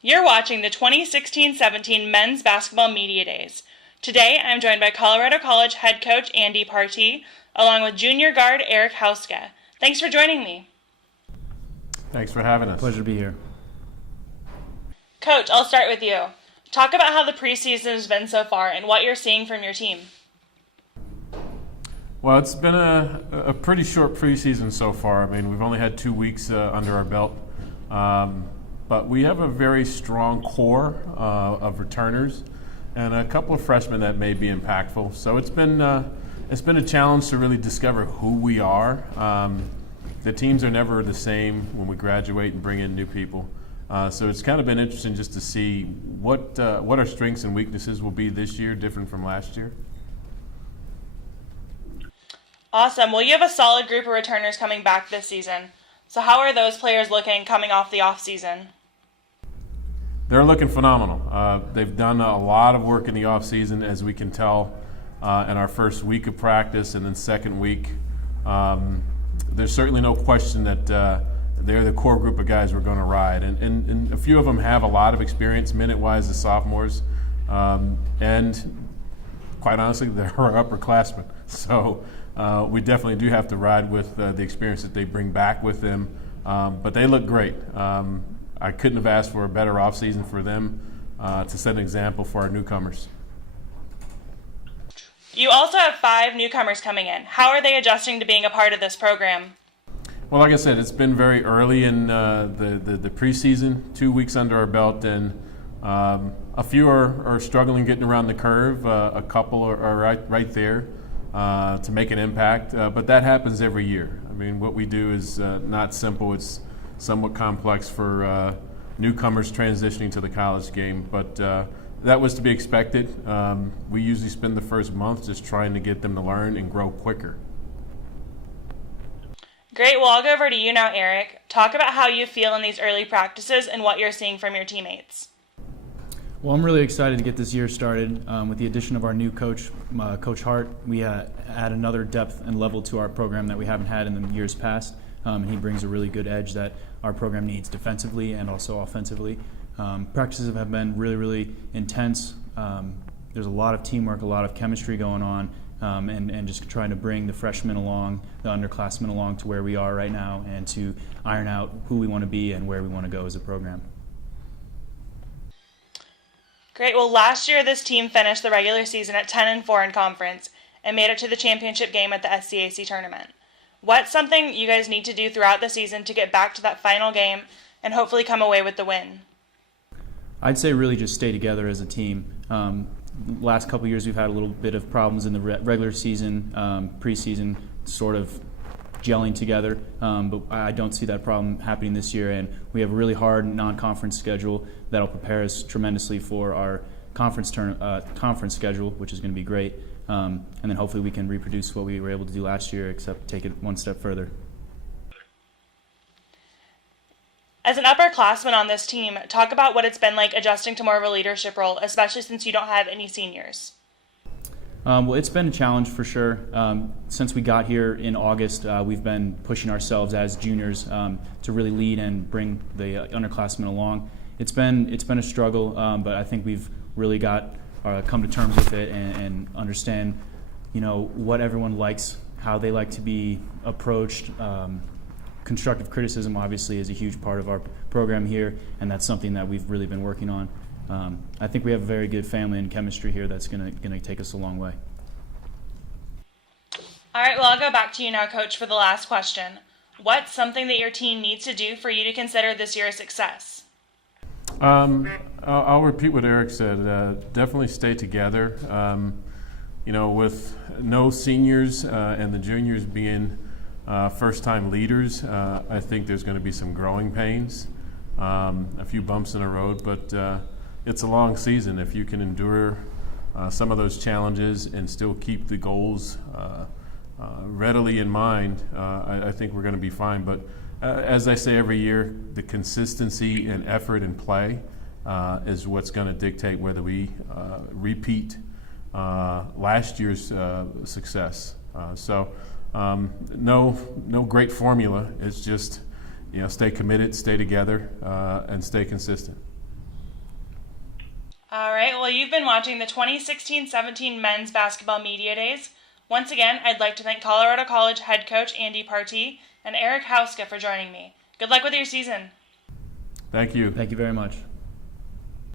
You're watching the 2016-17 Men's Basketball Media Days. Today, I'm joined by Colorado College head coach Andy Partee, along with junior guard Eric Hauska. Thanks for joining me. Thanks for having us. Pleasure to be here. Coach, I'll start with you. Talk about how the preseason has been so far and what you're seeing from your team. Well, it's been a pretty short preseason so far. I mean, we've only had 2 weeks under our belt. But we have a very strong core of returners and a couple of freshmen that may be impactful. So it's been a challenge to really discover who we are. The teams are never the same when we graduate and bring in new people. So it's kind of been interesting just to see what our strengths and weaknesses will be this year, different from last year. Awesome. Well, you have a solid group of returners coming back this season. So how are those players looking coming off the off season? They're looking phenomenal. They've done a lot of work in the off season, as we can tell in our first week of practice and then second week. There's certainly no question that they're the core group of guys we're going to ride. And a few of them have a lot of experience minute-wise as sophomores. And quite honestly, they're our upperclassmen. So we definitely do have to ride with the experience that they bring back with them. But they look great. I couldn't have asked for a better offseason for them to set an example for our newcomers. You also have 5 newcomers coming in. How are they adjusting to being a part of this program? Well, like I said, it's been very early in the preseason, 2 weeks under our belt, and a few are struggling getting around the curve. A couple are right there to make an impact, but that happens every year. I mean, what we do is not simple. It's somewhat complex for newcomers transitioning to the college game, but that was to be expected. We usually spend the first month just trying to get them to learn and grow quicker. Great. Well, I'll go over to you now, Eric. Talk about how you feel in these early practices and what you're seeing from your teammates. Well, I'm really excited to get this year started. With the addition of our new coach, Coach Hart, we add another depth and level to our program that we haven't had in the years past. And he brings a really good edge that our program needs defensively and also offensively. Practices have been really, really intense. There's a lot of teamwork, a lot of chemistry going on, and just trying to bring the freshmen along, the underclassmen along to where we are right now and to iron out who we want to be and where we want to go as a program. Great. Well, last year this team finished the regular season at 10-4 in conference and made it to the championship game at the SCAC tournament. What's something you guys need to do throughout the season to get back to that final game and hopefully come away with the win? I'd say really just stay together as a team. Last couple years we've had a little bit of problems in the regular season, preseason, sort of gelling together, but I don't see that problem happening this year, and we have a really hard non-conference schedule that'll prepare us tremendously for our conference schedule, which is going to be great. And then hopefully we can reproduce what we were able to do last year, except take it one step further. As an upperclassman on this team, talk about what it's been like adjusting to more of a leadership role, especially since you don't have any seniors. Well, it's been a challenge for sure. Since we got here in August, we've been pushing ourselves as juniors to really lead and bring the underclassmen along. It's been a struggle, but I think we've really come to terms with it and understand, what everyone likes, how they like to be approached. Constructive criticism obviously is a huge part of our program here, and that's something that we've really been working on. I think we have a very good family and chemistry here that's going to take us a long way. All right, well, I'll go back to you now, Coach, for the last question. What's something that your team needs to do for you to consider this year a success? I'll repeat what Eric said. Definitely stay together. With no seniors and the juniors being first-time leaders, I think there's going to be some growing pains, a few bumps in the road, but it's a long season. If you can endure some of those challenges and still keep the goals readily in mind, I think we're going to be fine. But as I say every year, the consistency and effort and play is what's going to dictate whether we repeat last year's success. No great formula. It's just stay committed, stay together, and stay consistent. All right, well, you've been watching the 2016-17 Men's Basketball Media Days. Once again, I'd like to thank Colorado College head coach Andy Partee and Eric Hauska for joining me. Good luck with your season. Thank you. Thank you very much.